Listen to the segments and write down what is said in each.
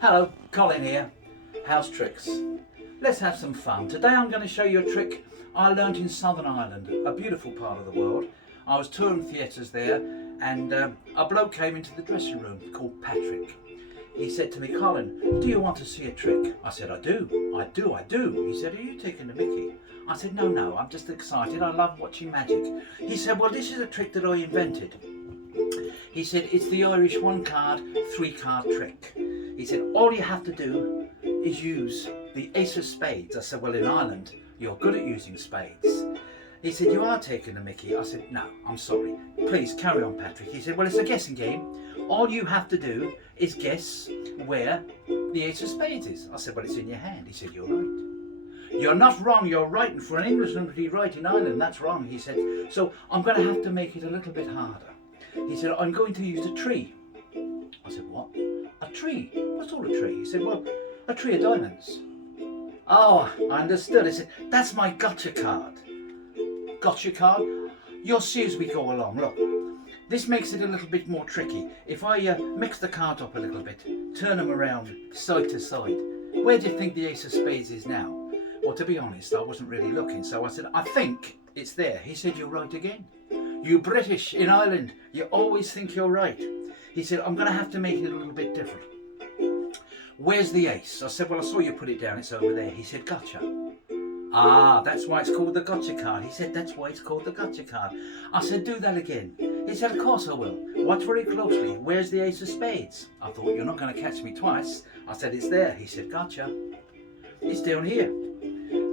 Hello, Colin here. House tricks. Let's have some fun. Today I'm going to show you a trick I learnt in Southern Ireland, a beautiful part of the world. I was touring theatres there and a bloke came into the dressing room called Patrick. He said to me, Colin, do you want to see a trick? I said, I do. He said, are you taking the mickey? I said, no, I'm just excited. I love watching magic. He said, well, this is a trick that I invented. He said, it's the Irish 1 card, 3 card trick. He said, all you have to do is use the ace of spades. I said, well, in Ireland, you're good at using spades. He said, you are taking the mickey. I said, no, I'm sorry. Please carry on, Patrick. He said, well, it's a guessing game. All you have to do is guess where the ace of spades is. I said, well, it's in your hand. He said, you're right. You're not wrong, you're right. And for an Englishman to be right in Ireland, that's wrong. He said, so I'm going to have to make it a little bit harder. He said, I'm going to use a tree. I said, what? A tree? What's all a tree? He said, well, a tree of diamonds. Oh, I understood. He said, that's my gotcha card. Gotcha card? You'll see as we go along. Look, this makes it a little bit more tricky. If I mix the cards up a little bit, turn them around side to side, where do you think the ace of spades is now? Well, to be honest, I wasn't really looking, so I said, I think it's there. He said, you're right again. You British in Ireland, you always think you're right. He said, I'm going to have to make it a little bit different. Where's the ace? I said, well, I saw you put it down, it's over there. He said, gotcha. Ah, that's why it's called the gotcha card. He said, that's why it's called the gotcha card. I said, do that again. He said, of course I will. Watch very closely. Where's the ace of spades? I thought, you're not going to catch me twice. I said, it's there. He said, gotcha. It's down here.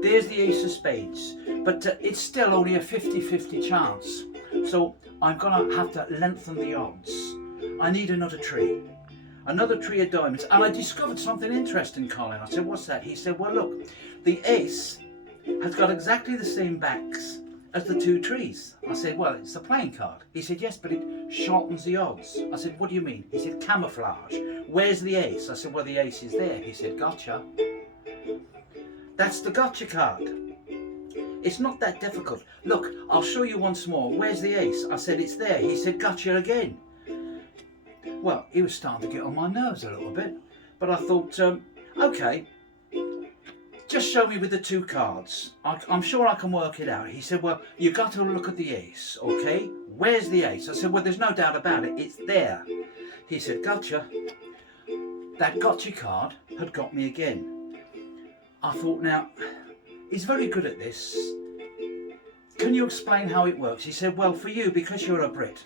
There's the ace of spades. But it's still only a 50-50 chance. So I'm going to have to lengthen the odds. I need another tree. Another tree of diamonds. And I discovered something interesting, Colin. I said, what's that? He said, well, look, the ace has got exactly the same backs as the 2 trees. I said, well, it's a playing card. He said, yes, but it shortens the odds. I said, what do you mean? He said, camouflage. Where's the ace? I said, well, the ace is there. He said, gotcha. That's the gotcha card. It's not that difficult. Look, I'll show you once more. Where's the ace? I said, it's there. He said, gotcha again. Well, he was starting to get on my nerves a little bit. But I thought, okay, just show me with the 2 cards. I'm sure I can work it out. He said, well, you got to look at the ace, okay? Where's the ace? I said, well, there's no doubt about it. It's there. He said, gotcha. That gotcha card had got me again. I thought, now, he's very good at this. Can you explain how it works? He said, well, for you, because you're a Brit,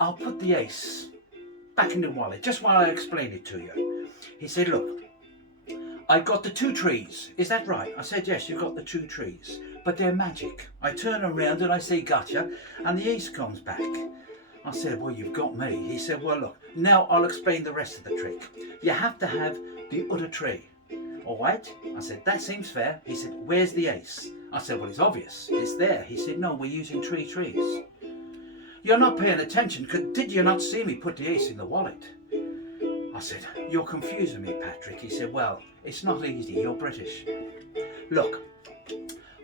I'll put the ace back in the wallet, just while I explain it to you. He said, look, I've got the 2 trees. Is that right? I said, yes, you've got the 2 trees, but they're magic. I turn around and I say, gotcha, and the ace comes back. I said, well, you've got me. He said, well, look, now I'll explain the rest of the trick. You have to have the other tree. All right? I said, that seems fair. He said, where's the ace? I said, well, it's obvious. It's there. He said, no, we're using 3 trees. You're not paying attention. Did you not see me put the ace in the wallet? I said, you're confusing me, Patrick. He said, well, it's not easy. You're British. Look,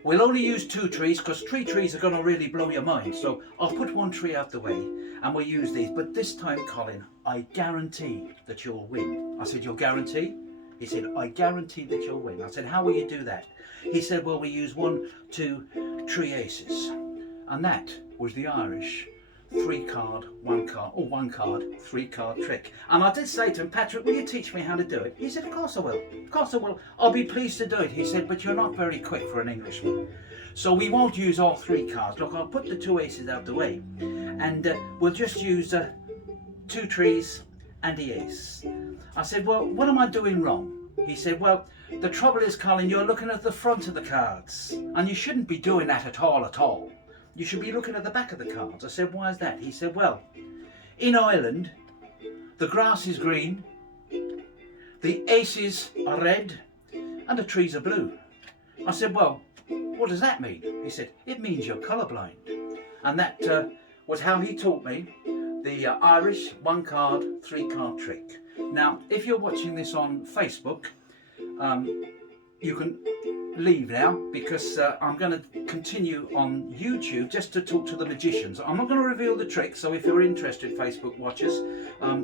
we'll only use 2 trees because 3 trees are going to really blow your mind. So I'll put 1 tree out the way and we'll use these. But this time, Colin, I guarantee that you'll win. I said, you'll guarantee? He said, I guarantee that you'll win. I said, how will you do that? He said, well, we use 1, 2, 3 aces. And that was the Irish 3 card, 1 card, or 1 card, 3 card trick. And I did say to him, Patrick, will you teach me how to do it? He said, of course I will. Of course I will. I'll be pleased to do it. He said, but you're not very quick for an Englishman. So we won't use all 3 cards. Look, I'll put the 2 aces out the way. And we'll just use 2 trees and the ace. I said, well, what am I doing wrong? He said, well, the trouble is, Colin, you're looking at the front of the cards. And you shouldn't be doing that at all. You should be looking at the back of the cards. I said, why is that? He said, well, in Ireland, the grass is green, the aces are red, and the trees are blue. I said, well, what does that mean? He said, it means you're colourblind. And that was how he taught me the Irish 1 card, 3 card trick. Now, if you're watching this on Facebook, you can leave now because I'm going to continue on YouTube just to talk to the magicians. I'm not going to reveal the trick, so if you're interested, Facebook watchers,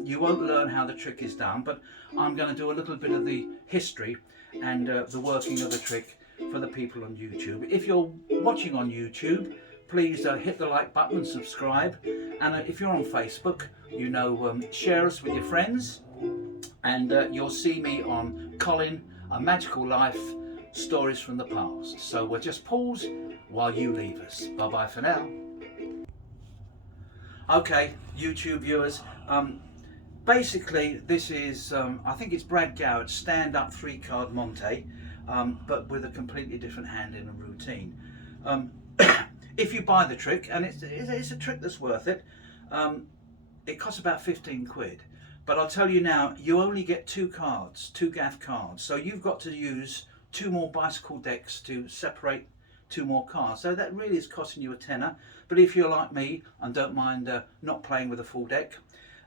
you won't learn how the trick is done, but I'm going to do a little bit of the history and the working of the trick for the people on YouTube. If you're watching on YouTube, please hit the like button and subscribe, and if you're on Facebook, you know, share us with your friends, and you'll see me on Colin, A Magical Life, Stories from the Past. So we'll just pause while you leave us. Bye bye for now. Okay, YouTube viewers, basically this is I think it's Brad Garrett's stand-up 3-card Monte, but with a completely different handling and routine. If you buy the trick, and it's a trick that's worth it, it costs about 15 quid. But I'll tell you now, you only get 2 cards, 2 gaff cards, so you've got to use 2 more bicycle decks to separate 2 more cards. So that really is costing you a tenner. But if you're like me and don't mind not playing with a full deck,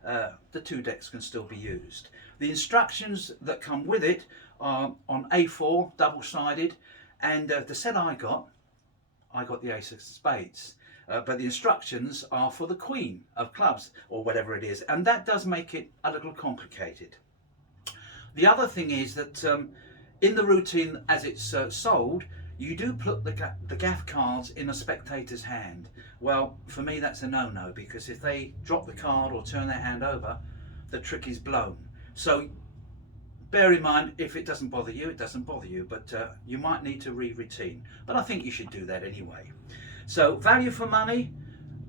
the 2 decks can still be used. The instructions that come with it are on A4, double-sided, and the set I got the Ace of Spades. But the instructions are for the Queen of Clubs, or whatever it is, and that does make it a little complicated. The other thing is that in the routine as it's sold, you do put the gaff cards in a spectator's hand. Well, for me that's a no-no, because if they drop the card or turn their hand over, the trick is blown. So bear in mind, if it doesn't bother you, it doesn't bother you, but you might need to re-routine. But I think you should do that anyway. So value for money,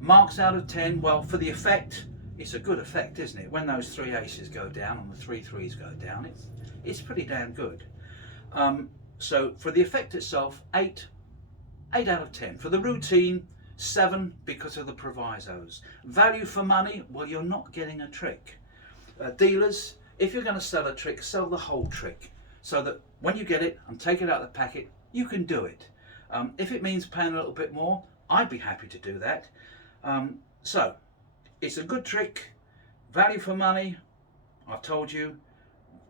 marks out of 10. Well, for the effect, it's a good effect, isn't it? When those 3 aces go down and the 3 threes go down, it's pretty damn good. So for the effect itself, 8 out of 10. For the routine, 7 because of the provisos. Value for money, well, you're not getting a trick. Dealers, if you're going to sell a trick, sell the whole trick, so that when you get it and take it out of the packet, you can do it. If it means paying a little bit more, I'd be happy to do that. So it's a good trick. Value for money, I've told you.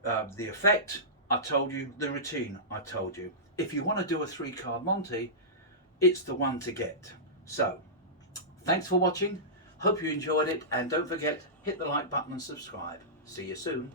The effect, I told you. The routine, I told you. If you want to do a 3-card Monte, it's the one to get. So thanks for watching. Hope you enjoyed it, and don't forget, hit the like button and subscribe. See you soon.